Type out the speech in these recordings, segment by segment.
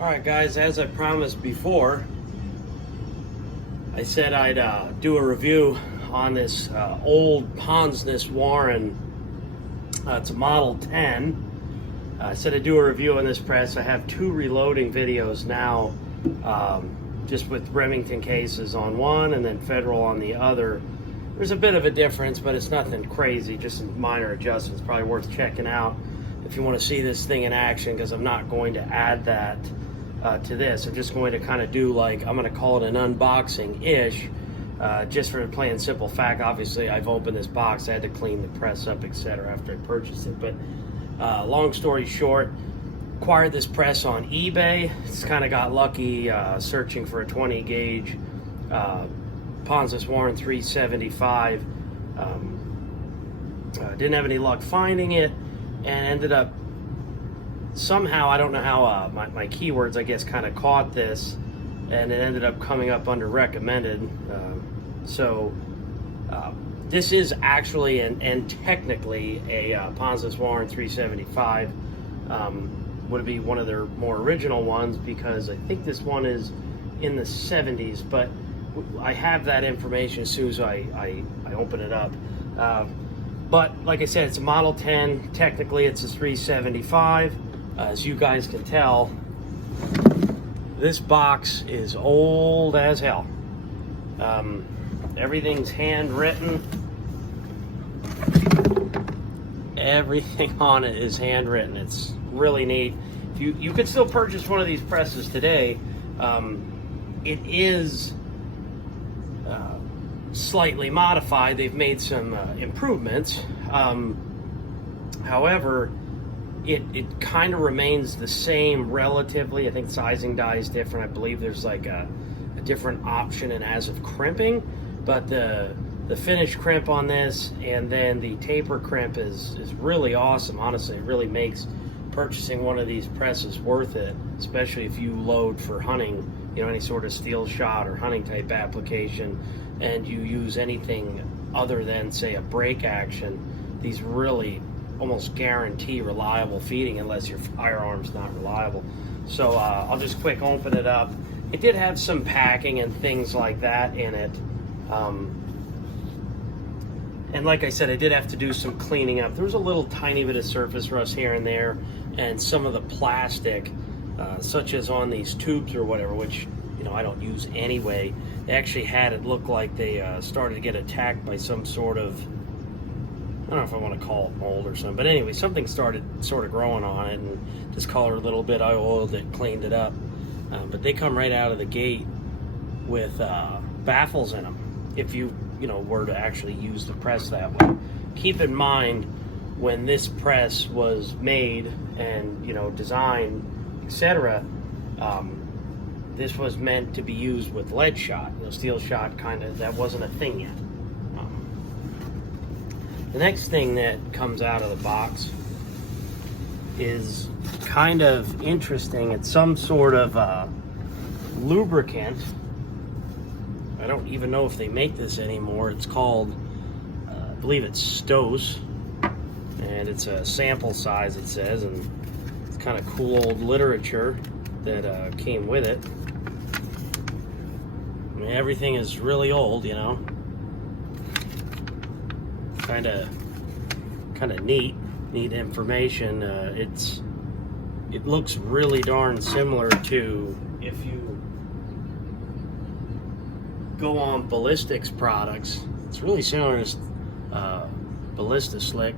Alright guys, as I promised before, I said I'd do a review on this old Ponsness Warren. It's a Model 10. I said I'd do a review on this press. I have two reloading videos now, just with Remington cases on one and then Federal on the other. There's a bit of a difference, but it's nothing crazy, just some minor adjustments. Probably worth checking out if you want to see this thing in action, because I'm not going to add that to this. I'm just going to kind of do, like, I'm going to call it an unboxing-ish, just for the plain and simple fact. Obviously, I've opened this box, I had to clean the press up, etc. after I purchased it. But long story short, acquired this press on eBay. It's kind of got lucky searching for a 20 gauge Ponsness Warren 375. Didn't have any luck finding it, and ended up somehow, I don't know how, my keywords, I guess, kind of caught this, and it ended up coming up under recommended. This is actually and technically a Ponsness Warren 375. Would be one of their more original ones, because I think this one is in the 70s, but I have that information as soon as I open it up. But like I said, it's a Model 10. Technically, it's a 375. As you guys can tell, this box is old as hell. Everything's handwritten. Everything on it is handwritten. It's really neat. You could still purchase one of these presses today. It is slightly modified. They've made some improvements. However, it kind of remains the same relatively. I think sizing die is different. I believe there's like a different option in as of crimping, but the finish crimp on this and then the taper crimp is really awesome. Honestly, it really makes purchasing one of these presses worth it, especially if you load for hunting, you know, any sort of steel shot or hunting type application, and you use anything other than, say, a break action. These really almost guarantee reliable feeding, unless your firearm's not reliable. So I'll just quick open it up. It did have some packing and things like that in it. And like I said, I did have to do some cleaning up. There was a little tiny bit of surface rust here and there, and some of the plastic, such as on these tubes or whatever, which, you know, I don't use anyway. They actually had it look like they started to get attacked by some sort of, I don't know if I want to call it mold or something, but anyway, something started sort of growing on it, and discolored a little bit. I oiled it, cleaned it up. But they come right out of the gate with baffles in them, if you were to actually use the press that way. Keep in mind, when this press was made and, you know, designed, etc., this was meant to be used with lead shot. You know, steel shot, kind of, that wasn't a thing yet. The next thing that comes out of the box is kind of interesting. It's some sort of lubricant. I don't even know if they make this anymore. It's called, I believe it's Stos, and it's a sample size, it says, and it's kind of cool old literature that came with it. I mean, everything is really old, you know. Kind of neat information. It looks really darn similar to, if you go on ballistics products, it's really similar to Ballista Slick.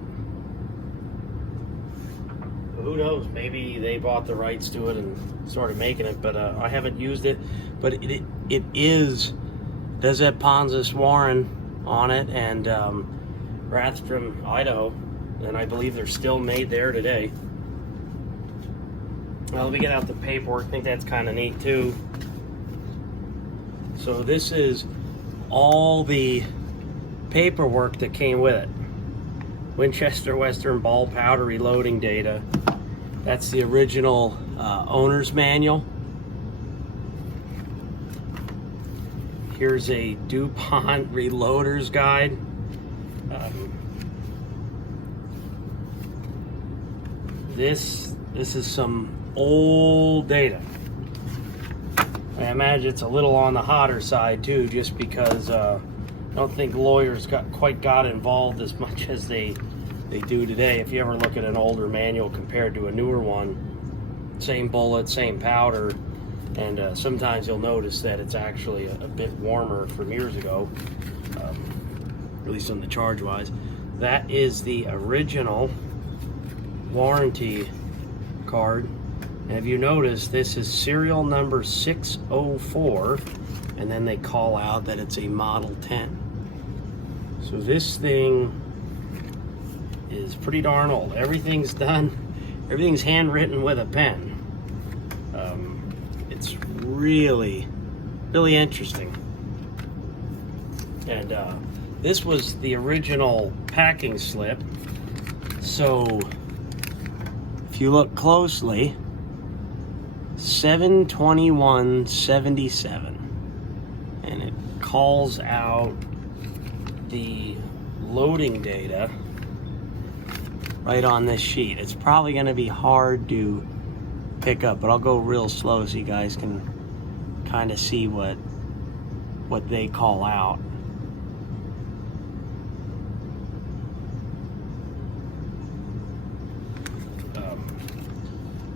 Who knows, maybe they bought the rights to it and started making it, but I haven't used it. But it does have Ponsness Warren on it, and Rathdrum, Idaho, and I believe they're still made there today. Well, let me get out the paperwork. I think that's kind of neat too. So this is all the paperwork that came with it. Winchester Western ball powder reloading data. That's the original owner's manual. Here's a DuPont reloader's guide. This is some old data. I imagine it's a little on the hotter side too, just because I don't think lawyers quite got involved as much as they do today. If you ever look at an older manual compared to a newer one, same bullet, same powder, and sometimes you'll notice that it's actually a bit warmer from years ago, at least on the charge wise. That is the original warranty card. And if you notice, this is serial number 604, and then they call out that it's a Model 10. So this thing is pretty darn old. Everything's done, everything's handwritten with a pen. It's really, really interesting. And this was the original packing slip. So if you look closely, 7/21/77, and it calls out the loading data right on this sheet. It's probably going to be hard to pick up, but I'll go real slow so you guys can kind of see what they call out.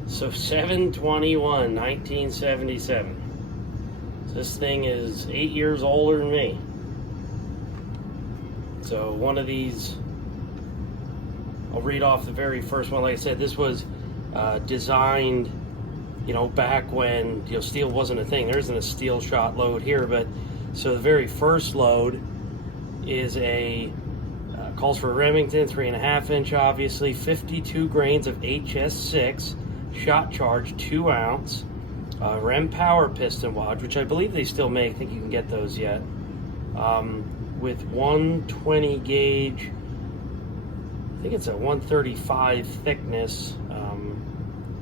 So 7/21/1977. This thing is 8 years older than me. So one of these, I'll read off the very first one. Like I said, this was designed, you know, back when, you know, steel wasn't a thing. There isn't a steel shot load here, but so the very first load is a calls for a Remington 3.5 inch, obviously, 52 grains of HS6. Shot charge, 2 ounce, Rem power piston wad, which I believe they still make. I think you can get those yet. With 120 gauge, I think it's a 135 thickness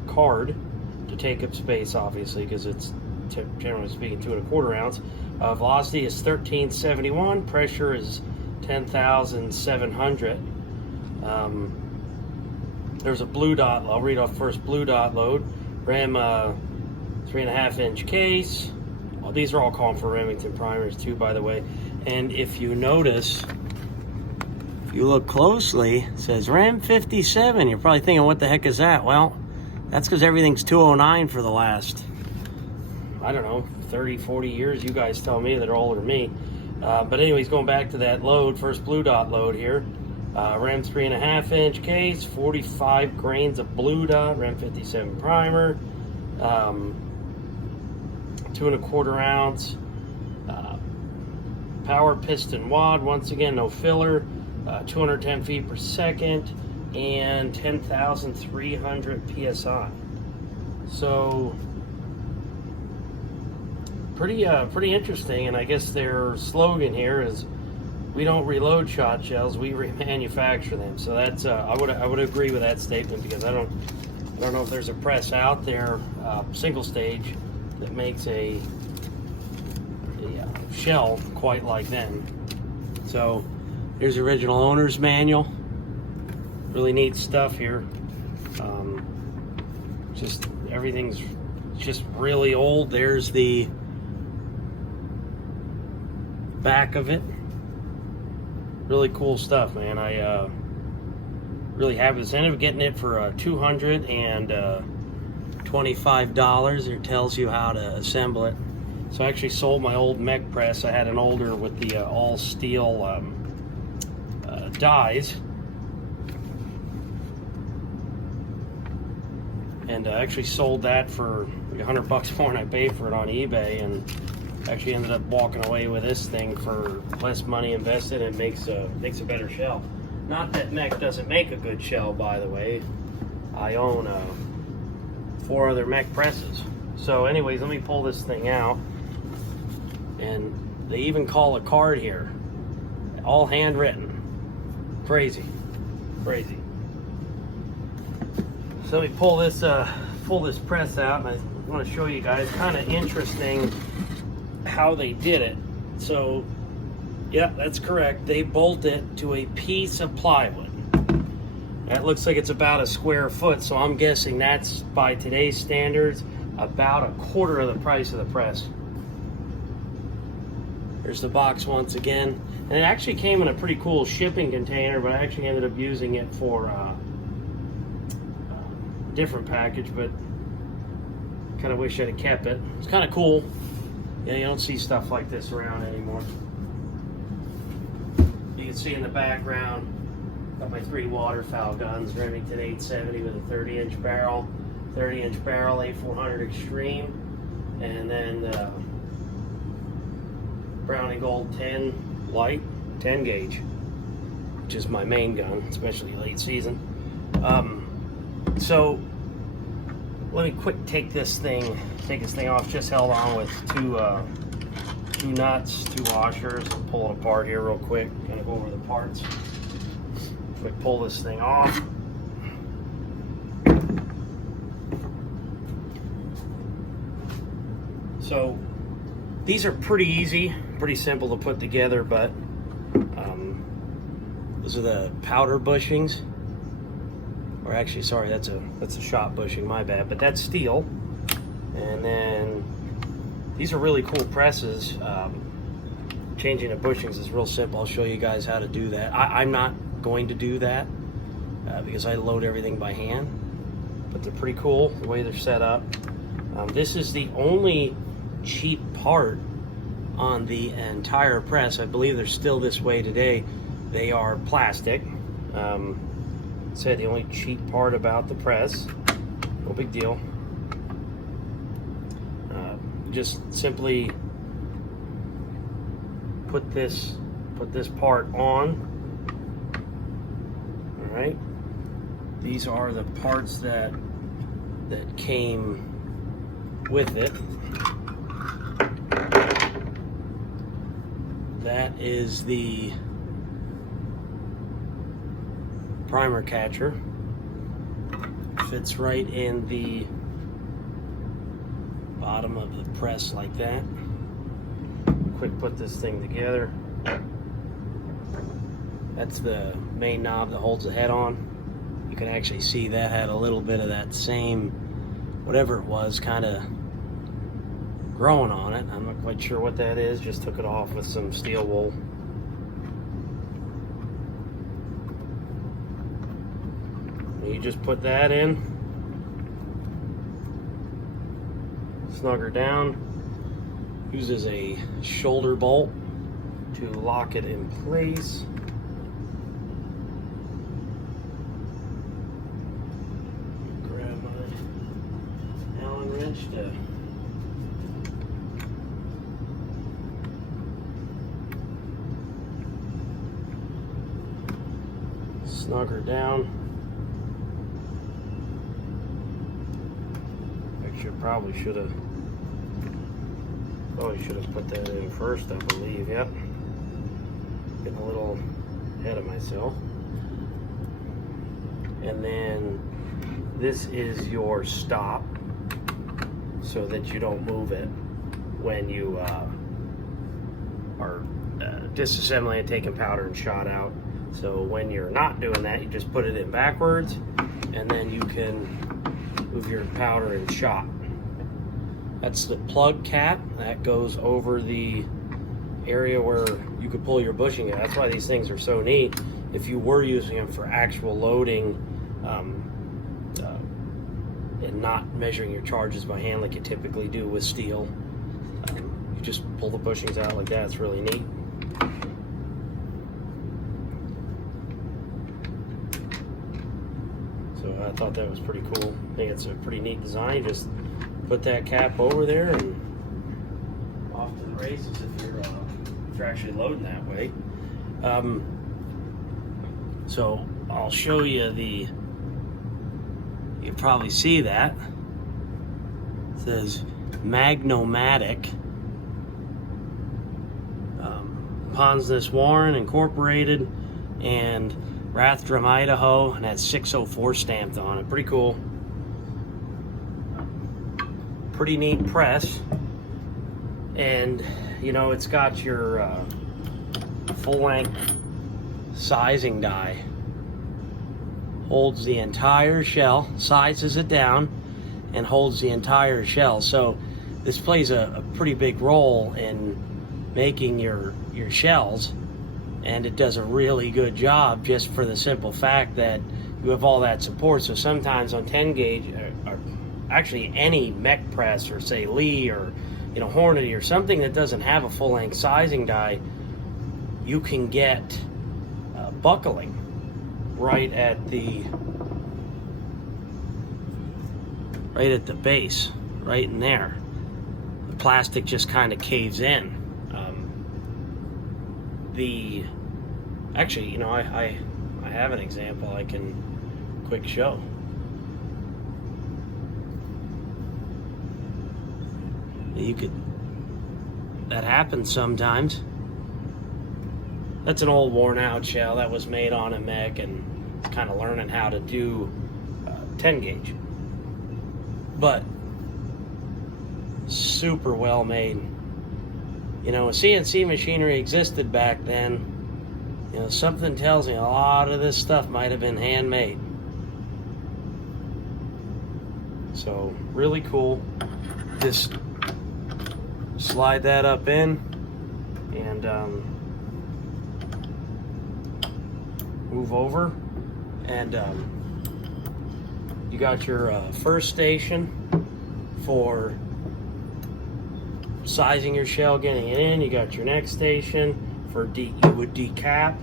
card to take up space, obviously, because it's generally speaking 2.25 ounce. Velocity is 1371. Pressure is 10,700. There's a blue dot. I'll read off first. Blue dot load. Rem 3.5 inch case. Well, these are all calling for Remington primers too, by the way. And if you notice, if you look closely, it says Rem 57. You're probably thinking, what the heck is that? Well, that's because everything's 209 for the last, I don't know, 30, 40 years. You guys tell me that are older than me. But anyways, going back to that load, first blue dot load here. Rem 3.5 inch case, 45 grains of blue dot, Rem 57 primer, 2.25 ounce, power piston wad, once again, no filler, 210 feet per second, and 10,300 PSI. So, pretty interesting, and I guess their slogan here is, we don't reload shot shells, we remanufacture them. So that's I would agree with that statement, because I don't know if there's a press out there, single stage, that makes a shell quite like them. So here's the original owner's manual. Really neat stuff here. Just everything's just really old. There's the back of it. Really cool stuff, man. I really happy. I ended up getting it for $225. It tells you how to assemble it. So I actually sold my old mech press. I had an older with the all steel dies, and I actually sold that for like $100 more than I paid for it on eBay, and actually ended up walking away with this thing for less money invested, and makes a better shell. Not that mech doesn't make a good shell, by the way. I own 4 other mech presses. So anyways, let me pull this thing out. And they even call a card here. All handwritten. Crazy. Crazy. So let me pull this press out, and I want to show you guys. Kind of interesting how they did it. So yeah, that's correct. They bolt it to a piece of plywood. That looks like it's about a square foot, so I'm guessing that's, by today's standards, about 1/4 of the price of the press. There's the box once again, and it actually came in a pretty cool shipping container, but I actually ended up using it for a different package, but kind of wish I'd have kept it. It's kind of cool. Yeah, you don't see stuff like this around anymore. You can see in the background, got my 3 waterfowl guns, Remington 870 with a 30-inch barrel, 30-inch barrel, A400 Extreme, and then Browning Gold 10 light, 10 gauge, which is my main gun, especially late season. So let me take this thing off. Just held on with two nuts, 2 washers. I'll pull it apart here real quick, kind of go over the parts. Quick pull this thing off. So these are pretty easy, pretty simple to put together, but those are the powder bushings. Or actually, sorry, that's a shot bushing, my bad, but that's steel. And then these are really cool presses. Changing the bushings is real simple. I'll show you guys how to do that. I'm not going to do that because I load everything by hand, but they're pretty cool the way they're set up. This is the only cheap part on the entire press. I believe they're still this way today. They are plastic. Said the only cheap part about the press, no big deal. Just simply put this part on. All right. These are the parts that came with it. That is the primer catcher. Fits right in the bottom of the press like that. Quick put this thing together. That's the main knob that holds the head on. You can actually see that had a little bit of that same, whatever it was, kind of growing on it. I'm not quite sure what that is. Just took it off with some steel wool. You just put that in, snug her down, uses a shoulder bolt to lock it in place. Grab my Allen wrench to snug her down. Probably should have put that in first, I believe. Yep. Getting a little ahead of myself. And then this is your stop so that you don't move it when you are disassembling and taking powder and shot out. So when you're not doing that, you just put it in backwards, and then you can move your powder and shot. That's the plug cap that goes over the area where you could pull your bushing out. That's why these things are so neat. If you were using them for actual loading and not measuring your charges by hand like you typically do with steel, you just pull the bushings out like that. It's really neat. So I thought that was pretty cool. I think it's a pretty neat design. You just put that cap over there and off to the races if you're actually loading that way. So I'll show you you probably see that. It says MAGNOMATIC. Ponsness Warren Incorporated and Rathdrum, Idaho, and that's 604 stamped on it. Pretty cool. Pretty neat press, and you know, it's got your full-length sizing die. Holds the entire shell, sizes it down, and holds the entire shell. So this plays a pretty big role in making your shells, and it does a really good job just for the simple fact that you have all that support. So sometimes on 10 gauge, or actually any mech press, or say Lee, or Hornady, or something that doesn't have a full length sizing die, you can get buckling right at the base, right in there. The plastic just kind of caves in. Actually, I have an example I can quick show. That happens sometimes. That's an old worn out shell that was made on a mech, and it's kind of learning how to do 10 gauge. But super well made. CNC machinery existed back then. Something tells me a lot of this stuff might have been handmade. So really cool. Just slide that up in and move over, and you got your first station for sizing your shell, getting it in. You got your next station for you would decap.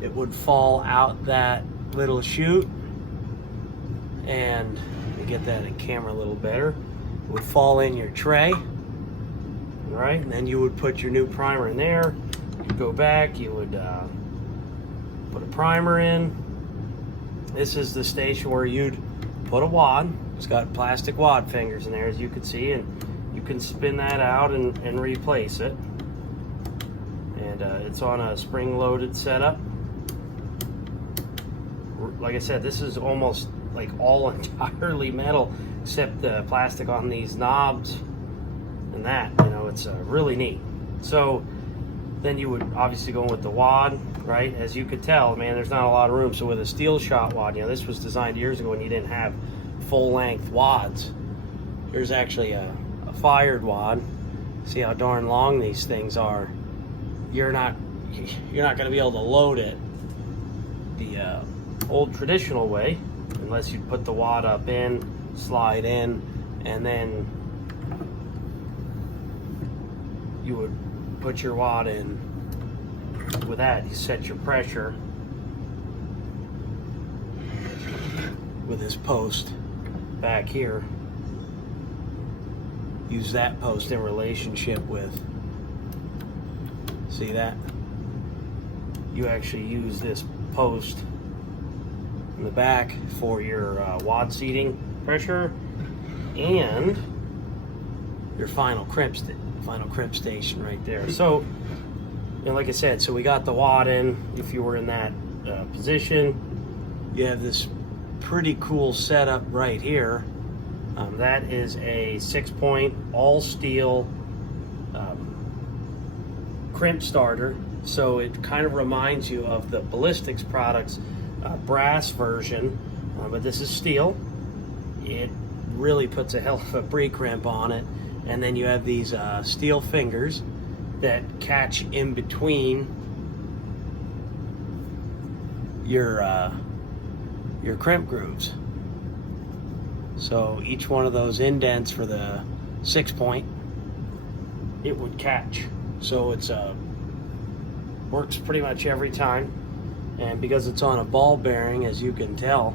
It would fall out that little chute, and let me get that in camera a little better. It would fall in your tray, right? And then you would put your new primer in there. You'd go back, you would put a primer in. This is the station where you'd put a wad. It's got plastic wad fingers in there, as you can see, and you can spin that out and replace it. And it's on a spring-loaded setup. Like I said, this is almost like all entirely metal, except the plastic on these knobs and that. It's really neat. So then you would obviously go with the wad, right? As you could tell, man, there's not a lot of room. So with a steel shot wad, this was designed years ago when you didn't have full-length wads. Here's actually a fired wad. See how darn long these things are. You're not going to be able to load it the old traditional way, unless you put the wad up in, slide in, and then you would put your wad in. With that, you set your pressure with this post back here. Use that post in relationship with, see that? You actually use this post in the back for your wad seating pressure and your final crimp station right there. So, like I said, so we got the wad in. If you were in that position, you have this pretty cool setup right here. That is a 6-point all steel crimp starter. So it kind of reminds you of the Ballistics products brass version, but this is steel. It really puts a hell of a pre-crimp on it. And then you have these steel fingers that catch in between your crimp grooves. So each one of those indents for the 6-point, it would catch. So it's works pretty much every time. And because it's on a ball bearing, as you can tell,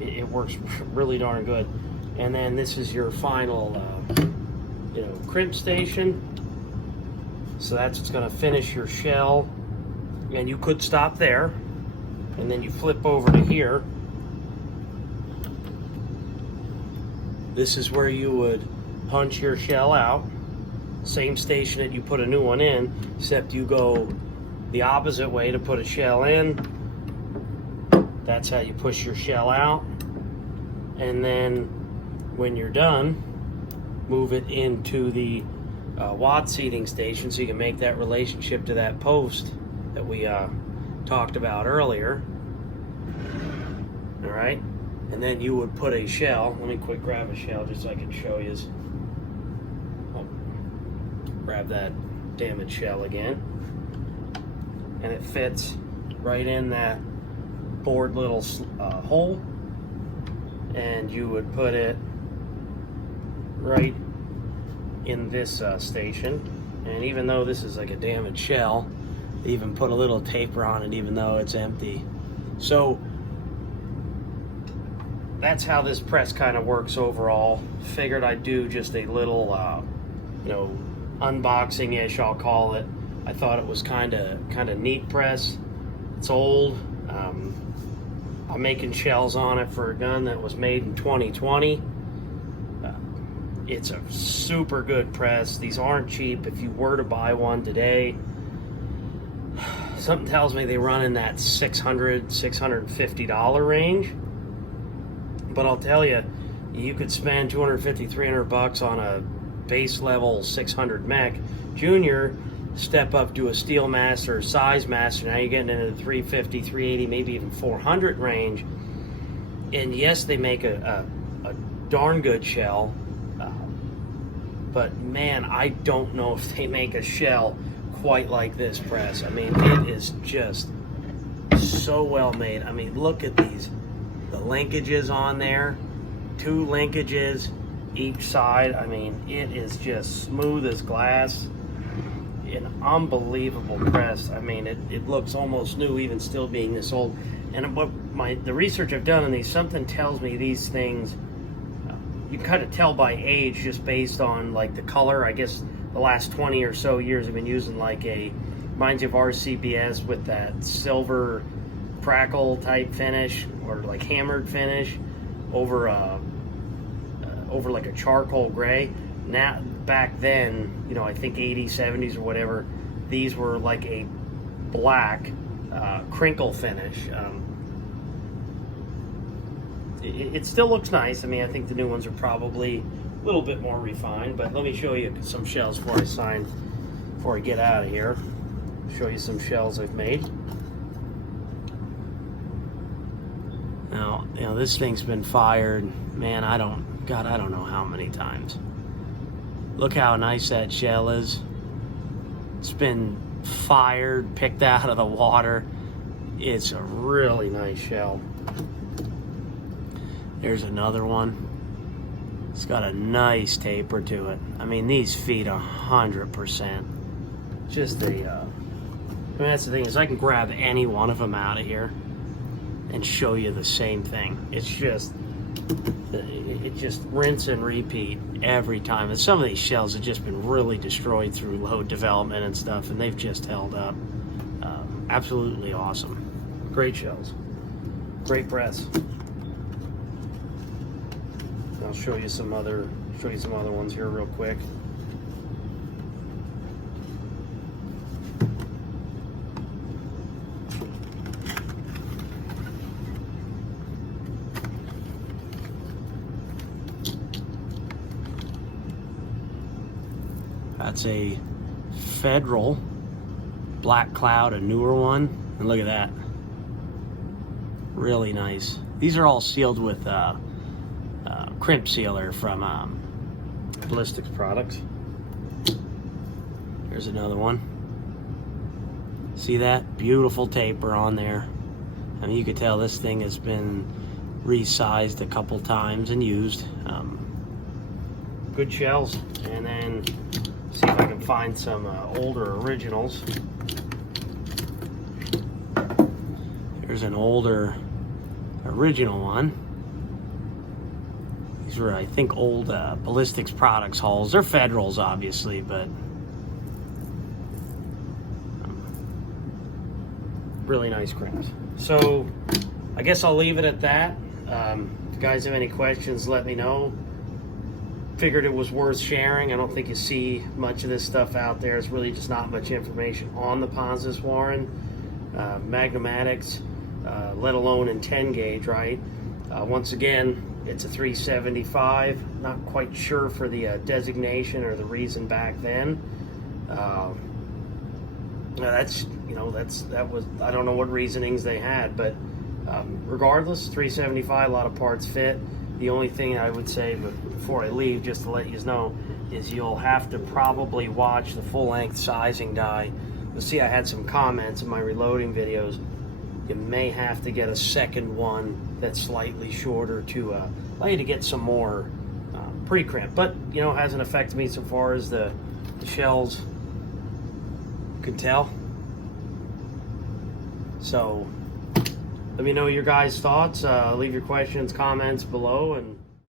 it works really darn good. And then this is your final crimp station. So that's what's going to finish your shell. And you could stop there, and then you flip over to here. This is where you would punch your shell out. Same station that you put a new one in, except you go the opposite way to put a shell in. That's how you push your shell out. And then when you're done, move it into the wad seating station so you can make that relationship to that post that we talked about earlier. All right, and then you would put a shell. Let me quick grab a shell just so I can show you. Oh, grab that damaged shell again, and it fits right in that bored little hole, and you would put it right in this station. And even though this is like a damaged shell, they even put a little taper on it even though it's empty. So that's how this press kind of works overall. Figured I'd do just a little you know, unboxing-ish, I'll call it. I thought it was kind of neat press. It's old. I'm making shells on it for a gun that was made in 2020. It's a super good press. These aren't cheap. If you were to buy one today, something tells me they run in that $600, $650 range. But I'll tell you, you could spend $250, $300 on a base level 600 mech junior, step up to a steel master, size master. Now you're getting into the 350, 380, maybe even 400 range. And yes, they make a darn good shell. But man, I don't know if they make a shell quite like this press. I mean, it is just so well made. I mean, look at these, the linkages on there, 2 linkages each side. I mean, it is just smooth as glass. An unbelievable press. I mean, it looks almost new, even still being this old. And what the research I've done on these, something tells me these things, you can kind of tell by age just based on like the color. I guess the last 20 or so years I've been using like reminds you of RCBS with that silver crackle type finish, or like hammered finish over like a charcoal gray. Now, back then, you know, I think 80s, 70s or whatever, these were like a black crinkle finish. It still looks nice. I mean, I think the new ones are probably a little bit more refined, but let me show you some shells before I get out of here. Show you some shells I've made. Now, you know, this thing's been fired, man, I don't know how many times. Look how nice that shell is. It's been fired, picked out of the water. It's a really nice shell. There's another one. It's got a nice taper to it. I mean, these feet 100%. Just I mean, that's the thing, is I can grab any one of them out of here and show you the same thing. It's just rinse and repeat every time. And some of these shells have just been really destroyed through load development and stuff, and they've just held up. Absolutely awesome. Great shells. Great press. I'll show you some other ones here real quick. That's a Federal Black Cloud, a newer one, and look at that. Really nice. These are all sealed with crimp sealer from Ballistics Products. Here's another one. See that? Beautiful taper on there. I mean, you could tell this thing has been resized a couple times and used. Good shells. And then see if I can find some older originals. Here's an older original one. These were, I think, old Ballistics Products hulls. They're Federals, obviously, but really nice crafts. So I guess I'll leave it at that. If you guys have any questions, let me know. Figured it was worth sharing. I don't think you see much of this stuff out there. It's really just not much information on the Ponsness Warren MAGNOMATICs, let alone in 10 gauge, right? Once again, it's a 375. Not quite sure for the designation or the reason back then. That was, I don't know what reasonings they had, but Regardless, 375, a lot of parts fit. The only thing I would say before I leave, just to let you know, is you'll have to probably watch the full-length sizing die. You'll see I had some comments in my reloading videos. You may have to get a second one that's slightly shorter to allow you to get some more pre-crimp. But, you know, it hasn't affected me so far as the shells. You can tell. So let me know your guys' thoughts. Leave your questions, comments below, and